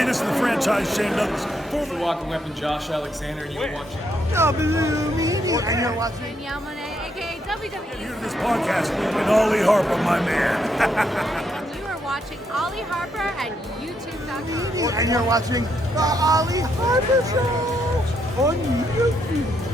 Hey, this is the franchise Shane Douglas. It's the walking weapon Josh Alexander, and you're watching. And you're watching. Yamane, aka WWE. Here to this podcast with Ollie Harper, my man. And you are watching Ollie Harper at YouTube.com. And you're watching the Ollie Harper Show on YouTube.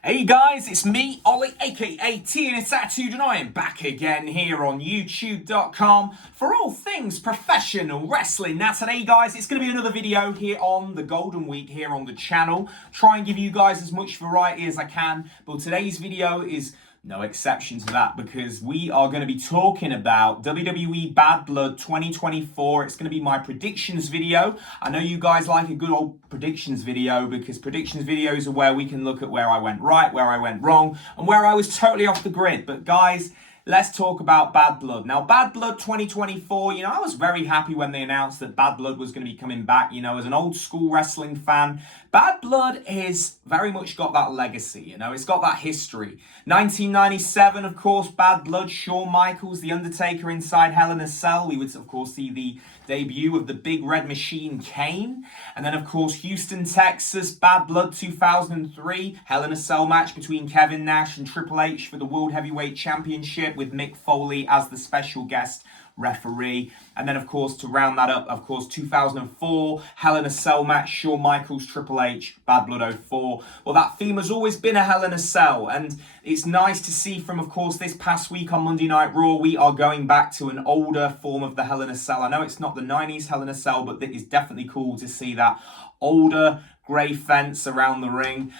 Hey guys, it's me, Ollie, aka TNSAttitude, and I am back again here on YouTube.com for all things professional wrestling. Now today guys, it's going to be another video here on the Golden Week here on the channel. Try and give you guys as much variety as I can, but today's video is no exception to that because we are going to be talking about WWE Bad Blood 2024. It's going to be my predictions video. I know you guys like a good old predictions video because predictions videos are where we can look at where I went right, where I went wrong, and where I was totally off the grid. But guys, let's talk about Bad Blood. Now, Bad Blood 2024, I was very happy when they announced that Bad Blood was going to be coming back. As an old school wrestling fan, Bad Blood is very much got that legacy, it's got that history. 1997, of course, Bad Blood, Shawn Michaels, The Undertaker inside Hell in a Cell. We would, of course, see the debut of the Big Red Machine, Kane. And then, of course, Houston, Texas, Bad Blood 2003, Hell in a Cell match between Kevin Nash and Triple H for the World Heavyweight Championship with Mick Foley as the special guest referee. And then, of course, to round that up, 2004, Hell in a Cell match, Shawn Michaels, Triple H, Bad Blood 04. Well, that theme has always been a Hell in a Cell, and it's nice to see from, of course, this past week on Monday Night Raw, we are going back to an older form of the Hell in a Cell. I know it's not the 90s Hell in a Cell, but it is definitely cool to see that older grey fence around the ring.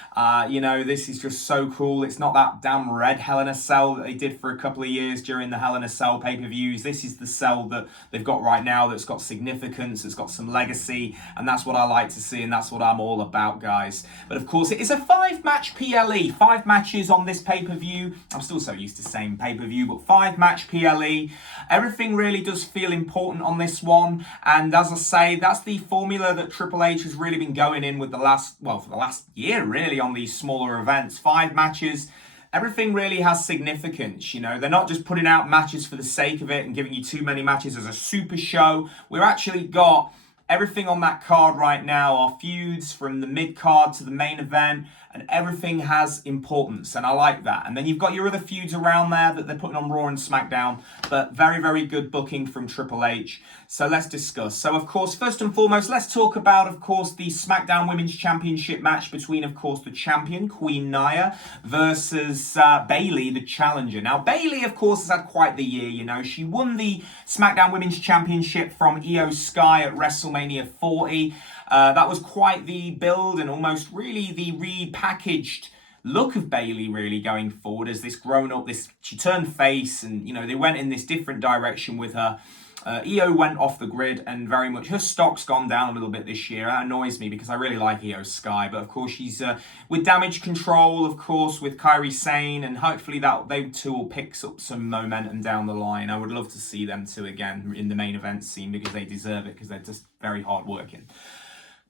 This is just so cool. It's not that damn red Hell in a Cell that they did for a couple of years during the Hell in a Cell pay-per-views. This is the cell that they've got right now that's got significance, it's got some legacy, and that's what I like to see, and that's what I'm all about, guys. But of course, it is a 5-match PLE. 5 matches on this pay-per-view. I'm still so used to saying pay-per-view, but 5-match PLE. Everything really does feel important on this one, and as I say, that's the formula that Triple H has really been going in with for the last year, really, on these smaller events. 5 matches. Everything really has significance, They're not just putting out matches for the sake of it and giving you too many matches as a super show. We've actually got everything on that card right now, our feuds from the mid-card to the main event, and everything has importance, and I like that. And then you've got your other feuds around there that they're putting on Raw and SmackDown, but very, very good booking from Triple H. So let's discuss. So, of course, first and foremost, let's talk about, of course, the SmackDown Women's Championship match between, of course, the champion, Queen Nia, versus Bayley, the challenger. Now, Bayley, of course, has had quite the year, She won the SmackDown Women's Championship from Io Sky at WrestleMania 40. That was quite the build and almost really the repackaged look of Bayley really going forward as this grown up, she turned face, and they went in this different direction with her. Io went off the grid, and very much her stock's gone down a little bit this year. That annoys me because I really like Io Sky, but of course she's with Damage Control, of course, with Kairi Sane, and hopefully they two will pick up some momentum down the line. I would love to see them two again in the main event scene because they deserve it, because they're just very hard working.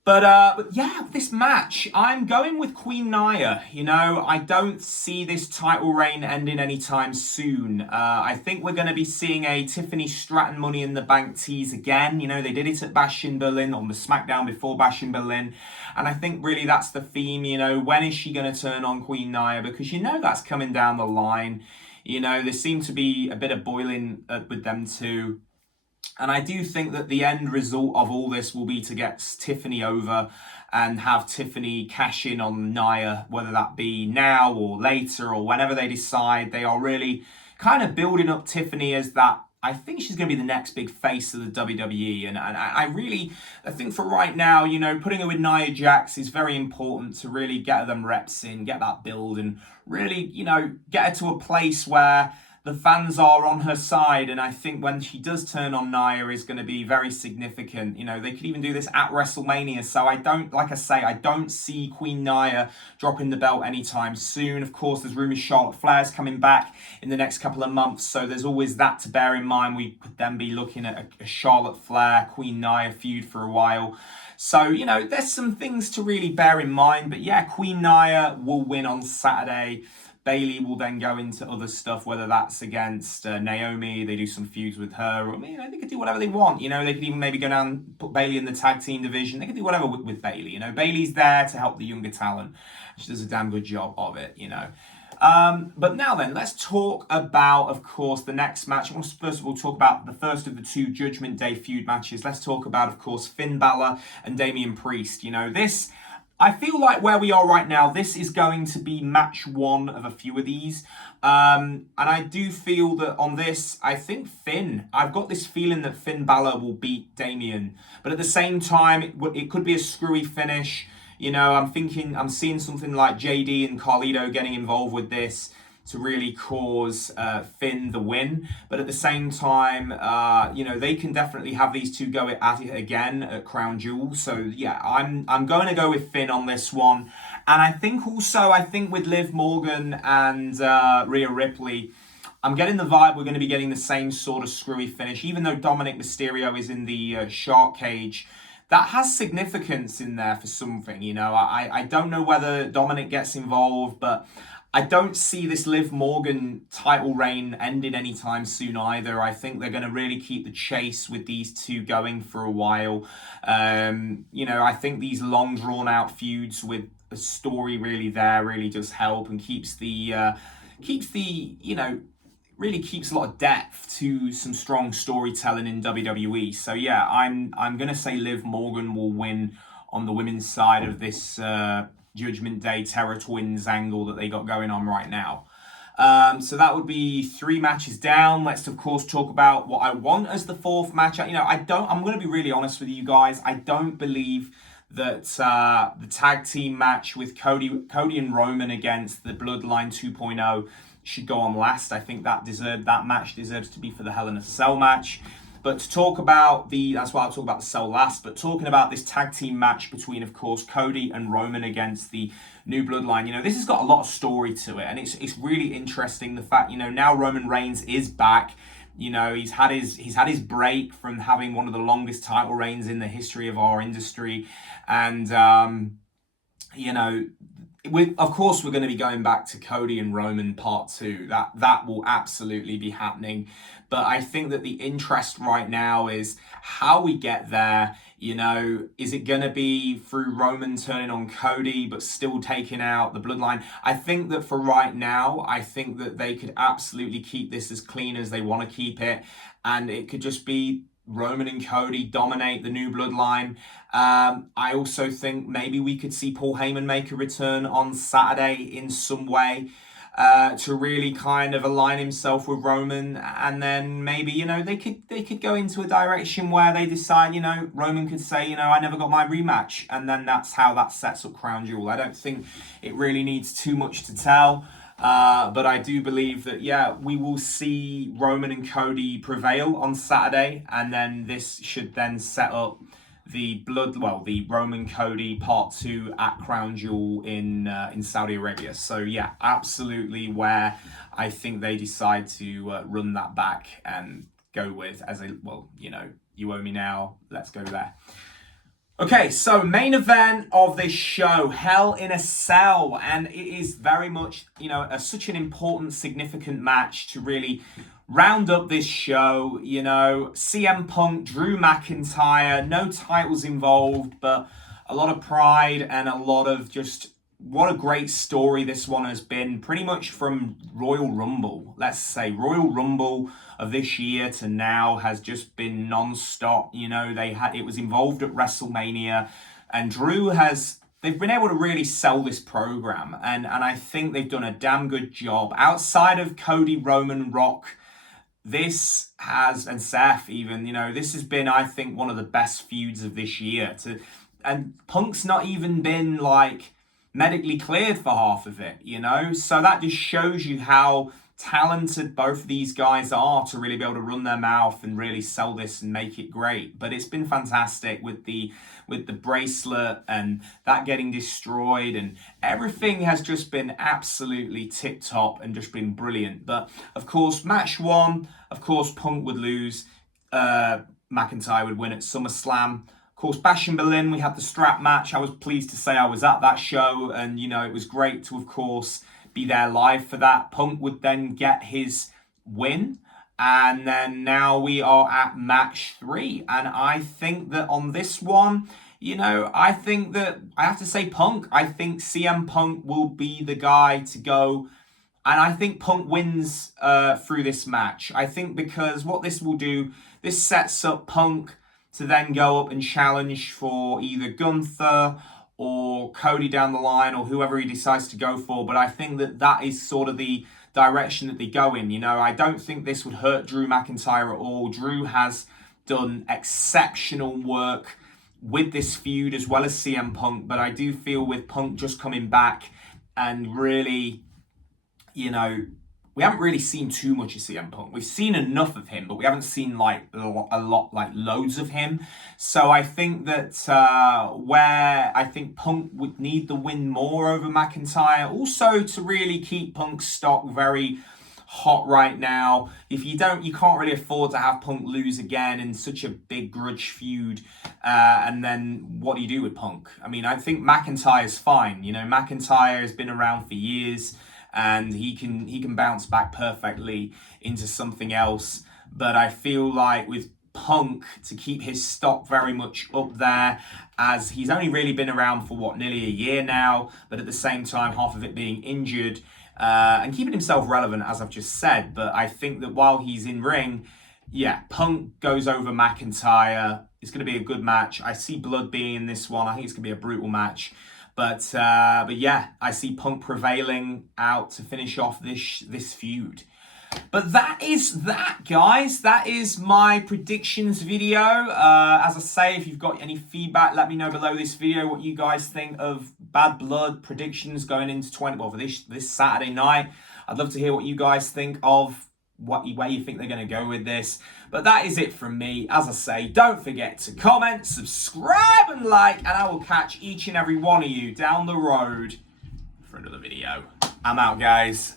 But yeah, this match, I'm going with Queen Nia. I don't see this title reign ending anytime soon. I think we're going to be seeing a Tiffany Stratton Money in the Bank tease again. They did it at Bash in Berlin, on the SmackDown before Bash in Berlin. And I think really that's the theme, when is she going to turn on Queen Nia? Because that's coming down the line. There seemed to be a bit of boiling with them two. And I do think that the end result of all this will be to get Tiffany over and have Tiffany cash in on Nia, whether that be now or later or whenever they decide. They are really kind of building up Tiffany as that. I think she's going to be the next big face of the WWE. And I think for right now, putting her with Nia Jax is very important to really get them reps in, get that build, and really, get her to a place where the fans are on her side, and I think when she does turn on Nia is going to be very significant. You know, they could even do this at WrestleMania, so I don't see Queen Nia dropping the belt anytime soon. Of course, there's rumours Charlotte Flair's coming back in the next couple of months, so there's always that to bear in mind. We could then be looking at a Charlotte Flair, Queen Nia feud for a while. So, you know, there's some things to really bear in mind, but yeah, Queen Nia will win on Saturday. Bayley will then go into other stuff, whether that's against Naomi, they do some feuds with her, or, you know, they could do whatever they want. You know, they could even maybe go down and put Bayley in the tag team division. They could do whatever with Bayley. You know, Bayley's there to help the younger talent. She does a damn good job of it, you know. But now then, let's talk about, of course, the next match. I want to first of all talk about the first of the two Judgment Day feud matches. Let's talk about, of course, Finn Balor and Damian Priest. You know, this... I feel like where we are right now, this is going to be match one of a few of these. And I do feel that on this, I think I've got this feeling that Finn Balor will beat Damian. But at the same time, it could be a screwy finish. You know, I'm seeing something like JD and Carlito getting involved with this to really cause Finn the win. But at the same time, you know, they can definitely have these two go at it again at Crown Jewel. So yeah, I'm going to go with Finn on this one. And I think with Liv Morgan and Rhea Ripley, I'm getting the vibe we're going to be getting the same sort of screwy finish. Even though Dominic Mysterio is in the shark cage, that has significance in there for something. You know, I don't know whether Dominic gets involved, but I don't see this Liv Morgan title reign ending anytime soon either. I think they're going to really keep the chase with these two going for a while. You know, I think these long drawn out feuds with a story really there really does help and keeps the, you know, really keeps a lot of depth to some strong storytelling in WWE. So yeah, I'm going to say Liv Morgan will win on the women's side of this Judgment Day Terror Twins angle that they got going on right now. So that would be 3 matches down. Let's of course talk about what I want as the 4th match. You know, I'm going to be really honest with you guys. I don't believe that the tag team match with Cody and Roman against the Bloodline 2.0 should go on last. I think that match deserves to be for the Hell in a Cell match. But to talk about that's why I'll talk about the cell last, but talking about this tag team match between, of course, Cody and Roman against the New Bloodline, you know, this has got a lot of story to it, and it's really interesting, the fact, you know, now Roman Reigns is back. You know, he's had his break from having one of the longest title reigns in the history of our industry, and you know, of course we're going to be going back to Cody and Roman part 2. That will absolutely be happening. But I think that the interest right now is how we get there. You know, is it going to be through Roman turning on Cody but still taking out the Bloodline? I think that for right now, I think that they could absolutely keep this as clean as they want to keep it. And it could just be Roman and Cody dominate the New Bloodline. I also think maybe we could see Paul Heyman make a return on Saturday in some way to really kind of align himself with Roman, and then maybe, you know, they could go into a direction where they decide, you know, Roman could say, you know, I never got my rematch, and then that's how that sets up Crown Jewel. I don't think it really needs too much to tell. But I do believe that, yeah, we will see Roman and Cody prevail on Saturday, and then this should then set up the Roman Cody part 2 at Crown Jewel in Saudi Arabia. So yeah, absolutely where I think they decide to run that back and go with as a, well, you know, you owe me now, let's go there. Okay, so main event of this show, Hell in a Cell, and it is very much, you know, such an important, significant match to really round up this show. You know, CM Punk, Drew McIntyre, no titles involved, but a lot of pride and a lot of just, what a great story this one has been, pretty much from Royal Rumble. Let's say Royal Rumble of this year to now has just been non-stop. You know, it was involved at WrestleMania, and they've been able to really sell this program, and I think they've done a damn good job. Outside of Cody, Roman, Rock, this has, and Seth even, you know, this has been, I think, one of the best feuds of this year. And Punk's not even been like medically cleared for half of it, you know, so that just shows you how talented both of these guys are to really be able to run their mouth and really sell this and make it great. But it's been fantastic with the bracelet and that getting destroyed, and everything has just been absolutely tip top and just been brilliant. But of course, match one, of course, Punk would lose. McIntyre would win at SummerSlam. Of course, Bash in Berlin, we had the strap match. I was pleased to say I was at that show, and it was great to, of course, be there live for that. Punk would then get his win, and then now we are at match 3, and I think that on this one, I think that I have to say Punk. I think CM Punk will be the guy to go, and I think Punk wins through this match. I think because what this will do, this sets up Punk to then go up and challenge for either Gunther or Cody down the line, or whoever he decides to go for. But I think that is sort of the direction that they go in. I don't think this would hurt Drew McIntyre at all. Drew has done exceptional work with this feud as well as CM Punk. But I do feel with Punk just coming back and really, we haven't really seen too much of CM Punk. We've seen enough of him, but we haven't seen loads of him. So I think that where I think Punk would need the win more over McIntyre, also to really keep Punk's stock very hot right now. If you can't really afford to have Punk lose again in such a big grudge feud. And then what do you do with Punk? I mean, I think McIntyre's fine. McIntyre has been around for years, and he can bounce back perfectly into something else. But I feel like with Punk, to keep his stock very much up there, as he's only really been around for nearly a year now, but at the same time half of it being injured, and keeping himself relevant, as I've just said. But I think that while he's in ring, Punk goes over McIntyre. It's going to be a good match. I see blood being in this one. I think it's going to be a brutal match. But yeah, I see Punk prevailing out to finish off this feud. But that is that, guys. That is my predictions video. As I say, if you've got any feedback, let me know below this video what you guys think of Bad Blood predictions going into for this Saturday night. I'd love to hear what you guys think of where you think they're going to go with this. But that is it from me. As I say, don't forget to comment, subscribe and like, and I will catch each and every one of you down the road for another video. I'm out, guys.